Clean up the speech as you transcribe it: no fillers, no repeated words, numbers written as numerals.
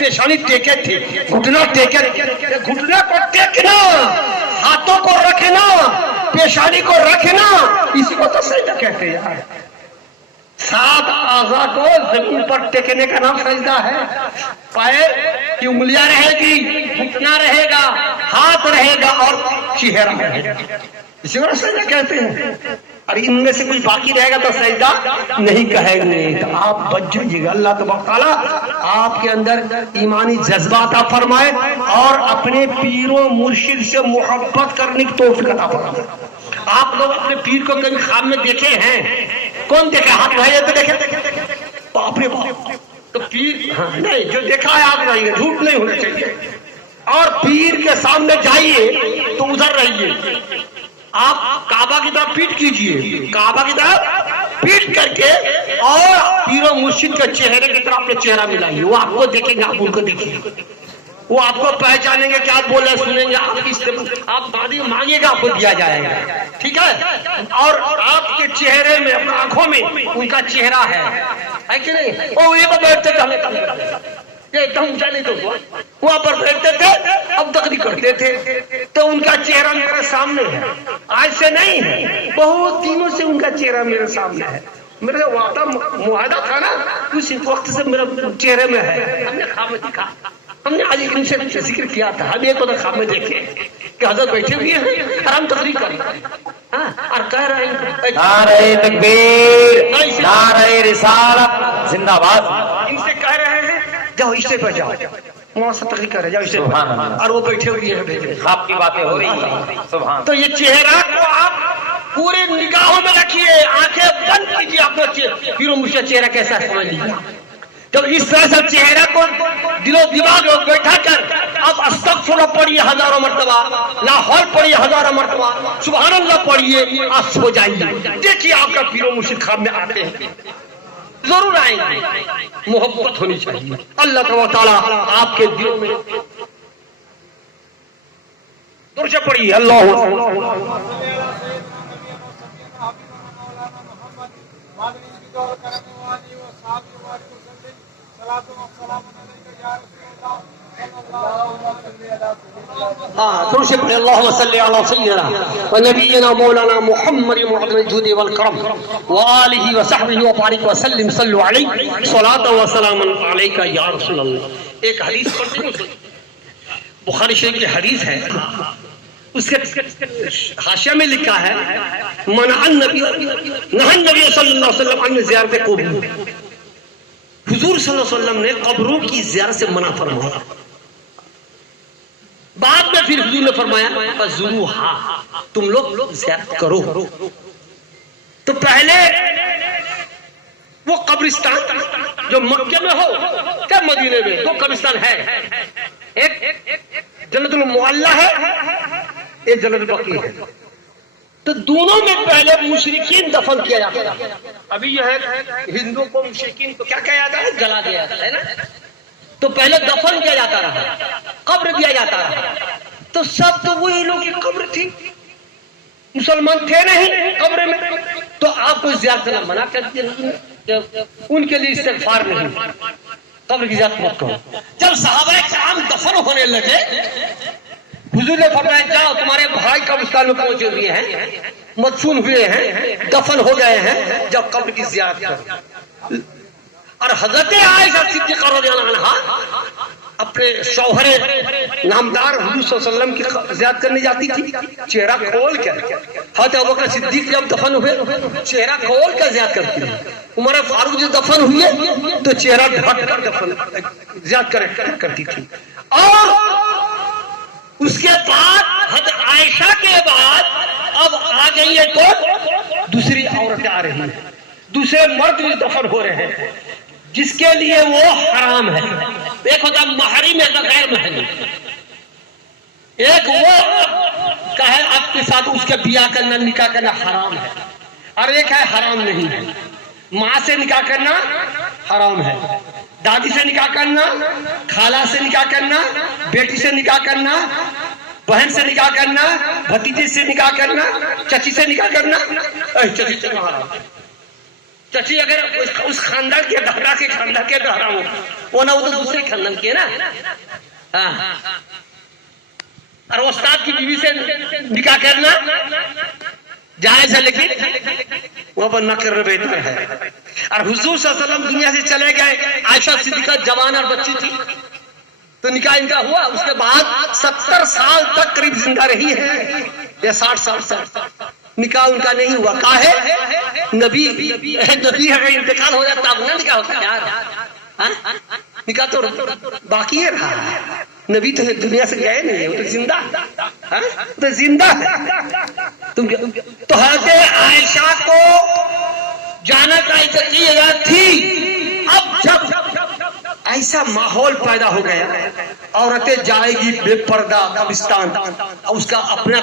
پیشانی ٹیکے تھے, گھٹنا ٹیکے, گھٹنے کو ٹیکنا, ہاتھوں کو رکھنا, پیشانی کو رکھنا, اسی کو تو سجدہ کہتے ہیں یار. 7 اعضاء کو زمین پر ٹیکنے کا نام سجدہ ہے. پیر کی انگلیاں رہے گی, گھٹنا رہے گا, ہاتھ رہے گا اور چہرہ رہے گا, اسی کو سجدہ کہتے ہیں. اور ان میں سے کچھ باقی رہے گا تو سجدہ نہیں کہیں گے. تو آپ بچ جائیے گا. اللہ تبارک تعالیٰ آپ کے اندر ایمانی جذبہ عطا فرمائے اور اپنے پیر و مرشد سے محبت کرنے کی توفیق عطا فرمائے. آپ لوگ اپنے پیر کو کبھی خواب میں دیکھے ہیں؟ کون دیکھا؟ ہاتھ اٹھائیے تو دیکھے. باپ رے باپ, تو پیر نہیں, جو دیکھا ہے آپ رہیے, جھوٹ نہیں ہونا چاہیے. اور پیر کے سامنے جائیے تو ادھر رہیے. آپ کعبہ کی طرف پیٹ کیجئے, کعبہ کی طرف پیٹ کر کے اور پیر و مرشد کے چہرے کی طرف اپنے چہرہ ملائیے. وہ آپ کو دیکھیں گے, آپ ان کو دیکھیں گے, وہ آپ کو پہچانیں گے کہ آپ بول رہے سنیں گے. آپ بعد میں مانگے گا, آپ کو دیا جائے گا. ٹھیک ہے؟ اور آپ کے چہرے میں, اپنے آنکھوں میں ان کا چہرہ ہے کہ نہیں؟ وہ یہ بیٹھتے تھے, ہمیں ایک دم اونچا نہیں تو وہاں پر بیٹھتے تھے, اب تقریر کرتے تھے, تو ان کا چہرہ میرے سامنے ہے. آج سے نہیں ہے, بہت دنوں سے ان کا چہرہ میرے سامنے ہے. میرے وعدہ معاہدہ تھا نا, اس وقت سے میرے چہرے میں ہے. ہم نے خواب میں دیکھا, ہم نے آج ان سے ذکر کیا تھا. ہم ایک خواب میں دیکھے کہ حضرت بیٹھے ہوئے ہیں اور ہم تقریر کر رہے ہیں اور کہہ رہے ہیں نعرہ تکبیر, نعرہ رسالت زندہ باد. ان سے کہہ رہے ہیں جاؤ اسے پہ جاؤ, وہاں سے تقریر کر رہے جاؤ اسے پہ, اور وہ بیٹھے ہوئے ہیں. خواب کی باتیں ہو رہی ہیں. سبحان. تو یہ چہرہ کو آپ پورے نگاہوں میں رکھیے, آنکھیں بند کیجیے, اپنا پیر و مرشد چہرہ کیسا سمجھ لیجیے. جب اس طرح سے چہرہ کو دل و دماغ میں بیٹھا کر اب استغفر پڑھیے ہزاروں مرتبہ, لا حول پڑھیے ہزاروں مرتبہ, سبحان اللہ پڑھیے, آپ سو جائیے. دیکھیے آپ کا پیر و مرشد خواب میں آتے ہیں, ضرور آئیں گے. محبت ہونی چاہیے. اللہ تبارک تعالیٰ آپ کے دلوں میں درجہ پڑھیے. اللہ اللهم صل على سيدنا ونبينا مولانا محمد معظم الجود والكرم وآله وصحبه وبارك وسلم. صلوا عليه صلاة وسلام عليك يا رسول الله. ایک حدیث پڑھتے ہیں, بخاری شریف کی حدیث ہے, اس کے حاشیہ میں لکھا ہے منع النبی صلی اللہ علیہ وسلم عن زیارت قبور. حضور صلی اللہ علیہ وسلم نے قبروں کی زیارت سے منع فرمایا. بعد میں پھر حضور نے فرمایا فزوروها, تم لوگ زیارت کرو. تو پہلے وہ قبرستان جو مکہ میں ہو کیا مدینے میں, دو قبرستان ہے, ایک جنت المعلا ہے, ایک جنت البقیع ہے. تو دونوں میں پہلے مشرکین دفن کیا جاتا ہے. ابھی یہ ہے ہندوؤں کو مشرکین کو کیا کہا جاتا ہے, جلا دیا جاتا ہے نا. تو پہلے دفن کیا جاتا رہا, قبر دیا جاتا رہا. تو سب تو وہی لوگ کی قبر تھی, مسلمان تھے نہیں قبر میں. تو آپ کو زیارت کرنا منع کر دیا, ان کے لیے استغفار نہیں, قبر کی زیارت مت کرو. جب صحابہ کرام دفن ہونے لگے, حضور نے فرمایا جاؤ تمہارے بھائی قبرستان میں پہنچے ہوئے ہیں, مدفون ہوئے ہیں, دفن ہو گئے ہیں, جب قبر کی زیارت کرو. اور حضرت عائشہ صدیقہ رضی اللہ عنہا اپنے شوہر نامدار حضور صلی اللہ علیہ وسلم کی زیارت کرنے جاتی تھی چہرہ کھول کر. حضرت ابوبکر صدیق جب دفن ہوئے چہرہ کھول کر زیارت کرتی تھی. عمر فاروق جب دفن ہوئے تو چہرہ ڈھک کر دفن زیارت کرتی تھی. اور اس کے بعد حضرت عائشہ کے بعد اب آ گئی ہے تو دوسری عورتیں آ رہی ہیں, دوسرے مرد بھی دفن ہو رہے ہیں جس کے لیے وہ حرام ہے. ایک ہوتا محرم ہے, غیر محرم. ایک وہ کا ہے آپ کے ساتھ اس کے بیاہ کرنا, نکاح کرنا حرام ہے, اور ایک ہے حرام نہیں ہے. ماں سے نکاح کرنا حرام ہے, دادی سے نکاح کرنا, خالہ سے نکاح کرنا, بیٹی سے نکاح کرنا, بہن سے نکاح کرنا, بھتیجے سے نکاح کرنا, چچی سے نکاح کرنا. چچی سے حرام, چچی اگر اس خاندان کے دادا کے خاندان کے کہہ رہا ہوں وہ نہ، وہ تو دوسرے خاندان کی ہے نا. ہاں، اور استاد کی بیوی سے نکاح کرنا جائز ہے، لیکن وہ نہ کرنا بہتر ہے. اور حضور صلی اللہ علیہ وسلم دنیا سے چلے گئے، عائشہ صدیقہ جوان اور بچی تھی تو نکاح ان کا ہوا. اس کے بعد 70 سال تک قریب زندہ رہی ہے یا 60 سال تک نکاح ان کا نہیں ہوا. کاہے؟ نبی اگر انتقال ہو جاتا اب نہ نکاح ہوتا یار. نکاح تو باقی ہے رہا. نبی تو دنیا سے گئے نہیں، وہ تو زندہ تو زندہ ہے. تو حضرت عائشہ کو جانا کا جگہ تھی. اب جب ایسا ماحول پیدا ہو گیا، عورتیں جائے گی بے پردہ قبرستان، اس کا اپنا